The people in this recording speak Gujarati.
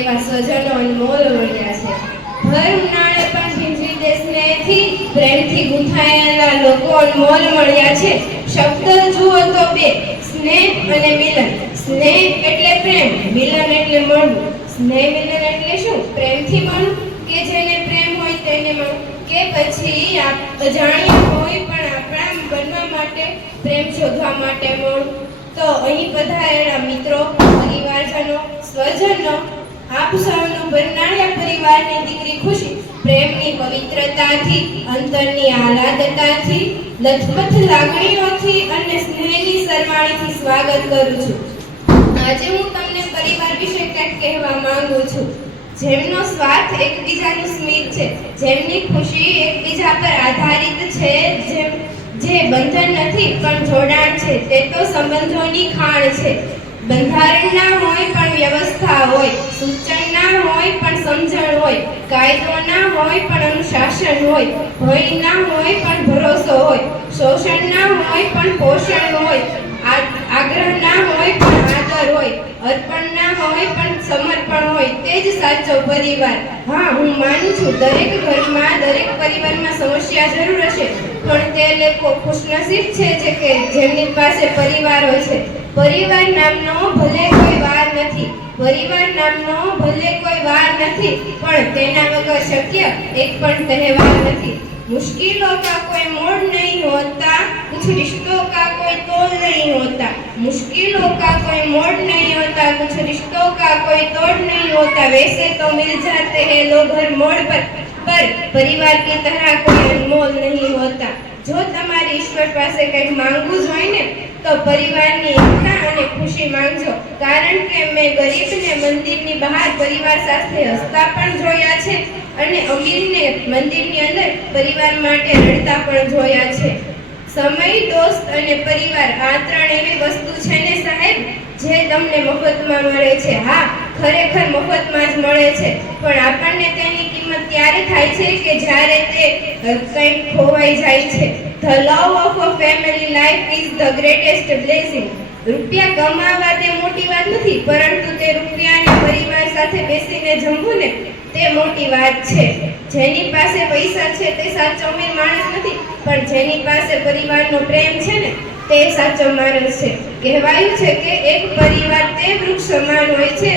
એવા સ્વજનો અનમોલ મળ્યા છે. ભર ઉનાળે પણ ભીંજવી દે સ્નેહથી, પ્રેમથી ગૂંથાયેલા લોકો અનમોલ મળ્યા છે. શબ્દ જુઓ તો બે, સ્નેહ અને મિલન. સ્નેહ એટલે પ્રેમ, મિલન એટલે મળવું. સ્નેહ મિલન એટલે શું? પ્રેમથી મળવું, કે જેને પ્રેમ હોય તેને મળવું, કે પછી અજાણ્યા હોય પણ આપણા બનવા માટે, પ્રેમ શોધવા માટે મળવું. તો અહીં પધારેલા મિત્રો, પરિવારજનો, સ્વજનો, આપ સૌનું બરનાળિયા પરિવારની દીકરી ખુશી પ્રેમની પવિત્રતાથી, અંતરની આહલાદતાથી, લથપથ લાગણીઓથી અને સ્નેહની સરવાણીથી સ્વાગત કરું છું. આજે હું તમને પરિવાર વિશે કંઈક કહેવા માંગુ છું. જેમનો સ્વાર્થ એકબીજાનું સ્મિત છે, જેમની ખુશી એકબીજા પર આધારિત છે, જે બંધન નથી પણ જોડાણ છે, તે તો સંબંધોની ખાણ છે. બંધારણ ના હોય પણ વ્યવસ્થા હોય, સૂચન ના હોય પણ સમજણ હોય, કાયદો ના હોય પણ અનુશાસન હોય, ભય ના હોય પણ ભરોસો હોય, શોષણ ના હોય પણ પોષણ હોય, આગ્રહ ના હોય પણ આદર હોય, અર્પણ ના હોય પણ સમર્પણ હોય, તે જ સાચો પરિવાર. હા, હું માનું છું દરેક ઘરમાં, દરેક પરિવારમાં સમસ્યા જરૂર હશે, પણ તે લોકો ખુશનસીબ છે કે જેમની પાસે પરિવાર હોય છે. પરિવાર નામનો ભલે કોઈ વાર નથી, પરિવાર નામનો ભલે કોઈ વાર નથી, પણ તેના વગર શક્ય એક પણ તહેવાર નથી. मुश्किलों का कोई मोड़ नहीं होता, कुछ रिश्तों का कोई तोड़ नहीं होता. मुश्किलों का कोई मोड़ नहीं होता, कुछ रिश्तों का कोई तोड़ नहीं होता. वैसे तो मिल जाते हैं लोग हर मोड़ पर परिवार की तरह कोई अनमोल नहीं होता. જો તમારે ઈશ્વર પાસે કંઈક માંગવું જ હોય ને, તો પરિવારની એકતા અને ખુશી માંગજો. કારણ કે મેં ગરીબને મંદિરની બહાર પરિવાર સાથે હસતા પણ જોયા છે અને અમીરને મંદિરની અંદર પરિવાર માટે રડતા પણ જોયા છે. સમય, દોસ્ત અને પરિવાર, આ ત્રણ એવી વસ્તુ છે ને સાહેબ, જે તમને મફતમાં મળે છે. હા, ખરેખર મફતમાં જ મળે છે, પણ આપણને તેની કિંમત ત્યારે થાય છે કે જ્યારે તે કંઈક ખોવાઈ જાય છે. The love of a family life is the greatest blessing. રૂપિયા કમાવા તે મોટી વાત નથી, પરંતુ તે રૂપિયાને પરિવાર સાથે બેસીને જમવું ને, તે મોટી વાત છે. જેની પાસે પૈસા છે તે સાચો અમીર માણસ નથી, પણ જેની પાસે પરિવારનો પ્રેમ છે ને, તે સાચો માણસ છે. કહેવાયું છે કે એક પરિવાર તે વૃક્ષ સમાન હોય છે